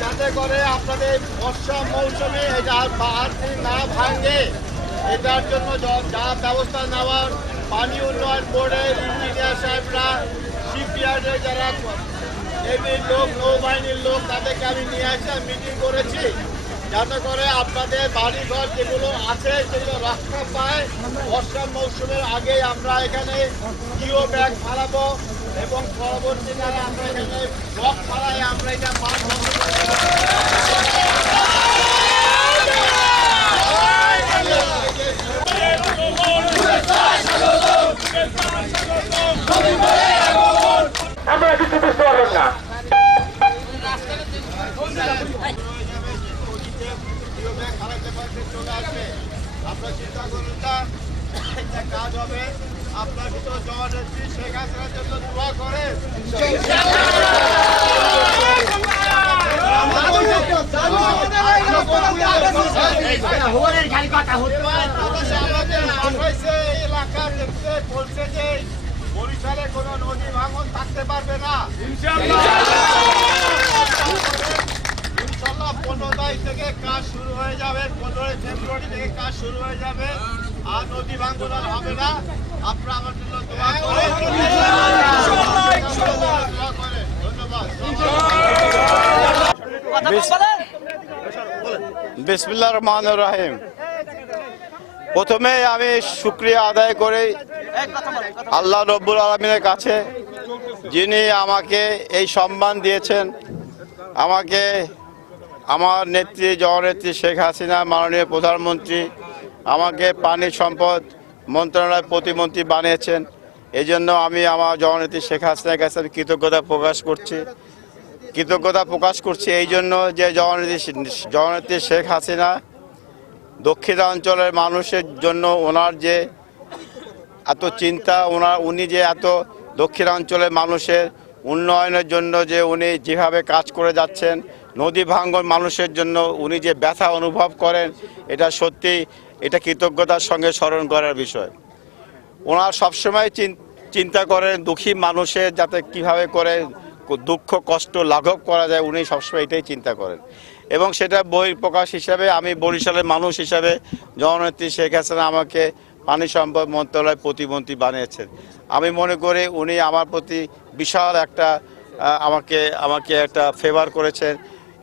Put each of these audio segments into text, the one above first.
যাতে করে আপনাদের বর্ষা মৌসুমে এটা পাহাড়টি না ভাঙে, এটার জন্য য- ব্যবস্থা নেওয়ার পানি উন্নয়ন বোর্ডের ইঞ্জিনিয়ার সাহেবরা শিপইয়ার্ডের যারা নেভির লোক, নৌবাহিনীর লোক তাদেরকে আমি নিয়ে এসে মিটিং করেছি। যাতে করে আপনাদের বাড়িঘর যেগুলো আছে, সেগুলো রক্ষা পায়। বর্ষা মৌসুমের আগেই আমরা এখানে জিও ব্যাগ ফালাবো এবং পরবর্তীকালে আমরা এখানে ব্লক ফালাই আমরা এটা পাঁচ আমরা কিছু বুঝতে পারবেন না জিও ব্যাগ চলে আসবে। আপনারা চিন্তা করুন না একটা কাজ হবে। আপনার ভিতরে জমা দিচ্ছি শেখ হাসিনার জন্য দোয়া করে। বলছে যে বরিশালে কোনো নদী ভাঙন থাকতে পারবে না ইনশাল্লাহ পনেরো তারিখ থেকে কাজ শুরু হয়ে যাবে পনেরোই ফেব্রুয়ারি থেকে কাজ শুরু হয়ে যাবে। আর নদী ভাঙন আর হবে না। আপনারা আমার জন্য দোয়া করেন। ধন্যবাদ বিসমিল্লা রহমান রাহিম। প্রথমে আমি শুক্রিয়া আদায় করে আল্লাহ রব্বুল আলমিনের কাছে যিনি আমাকে এই সম্মান দিয়েছেন। আমাকে আমার নেত্রী জননেত্রী শেখ হাসিনা মাননীয় প্রধানমন্ত্রী আমাকে পানি সম্পদ মন্ত্রণালয় প্রতিমন্ত্রী বানিয়েছেন। এই জন্য আমি আমার জননেত্রী শেখ হাসিনার কাছে আমি কৃতজ্ঞতা প্রকাশ করছি। কৃতজ্ঞতা প্রকাশ করছি এই জন্য যে জননেত্রী জননেত্রী শেখ হাসিনা দক্ষিণাঞ্চলের মানুষের জন্য ওনার যে এত চিন্তা, ওনার উনি যে এত দক্ষিণাঞ্চলের মানুষের উন্নয়নের জন্য যে উনি যেভাবে কাজ করে যাচ্ছেন নদী ভাঙ্গন মানুষের জন্য উনি যে ব্যথা অনুভব করেন, এটা সত্যি, এটা কৃতজ্ঞতার সঙ্গে স্মরণ করার বিষয়। ওনার সবসময় চিন্তা করেন দুঃখী মানুষের যাতে কীভাবে করে দুঃখ, কষ্ট লাঘব করা যায়, উনি সবসময় এটাই চিন্তা করেন। এবং সেটা বহির প্রকাশ হিসাবে আমি বরিশালের মানুষ হিসাবে জননেত্রী শেখ হাসিনা আমাকে পানি সম্পদ মন্ত্রণালয় প্রতিমন্ত্রী বানিয়েছেন। আমি মনে করি উনি আমার প্রতি বিশাল একটা আমাকে আমাকে একটা ফেভার করেছেন।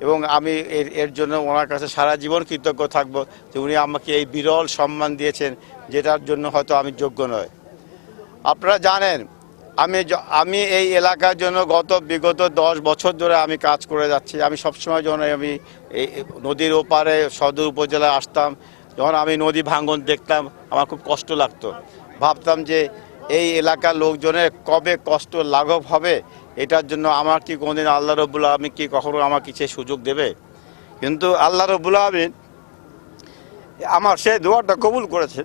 এবং আমি এর এর জন্য ওনার কাছে সারা জীবন কৃতজ্ঞ থাকব যে উনি আমাকে এই বিরল সম্মান দিয়েছেন, যেটার জন্য হয়তো আমি যোগ্য নয় আপনারা জানেন, আমি আমি এই এলাকার জন্য গত বিগত দশ বছর ধরে আমি কাজ করে যাচ্ছি। আমি সবসময় যখন আমি এই নদীর ওপারে সদর উপজেলায় আসতাম, যখন আমি নদী ভাঙ্গন দেখতাম, আমার খুব কষ্ট লাগতো। ভাবতাম যে এই এলাকার লোকজনের কবে কষ্ট লাঘব হবে, এটার জন্য আমার কি কোনোদিন আল্লাহ রবুল্লা আমি কি কখনো আমার কিছু সুযোগ দেবে? কিন্তু আল্লাহ রবুল্লা আমিন আমার সেই দোয়াটা কবুল করেছে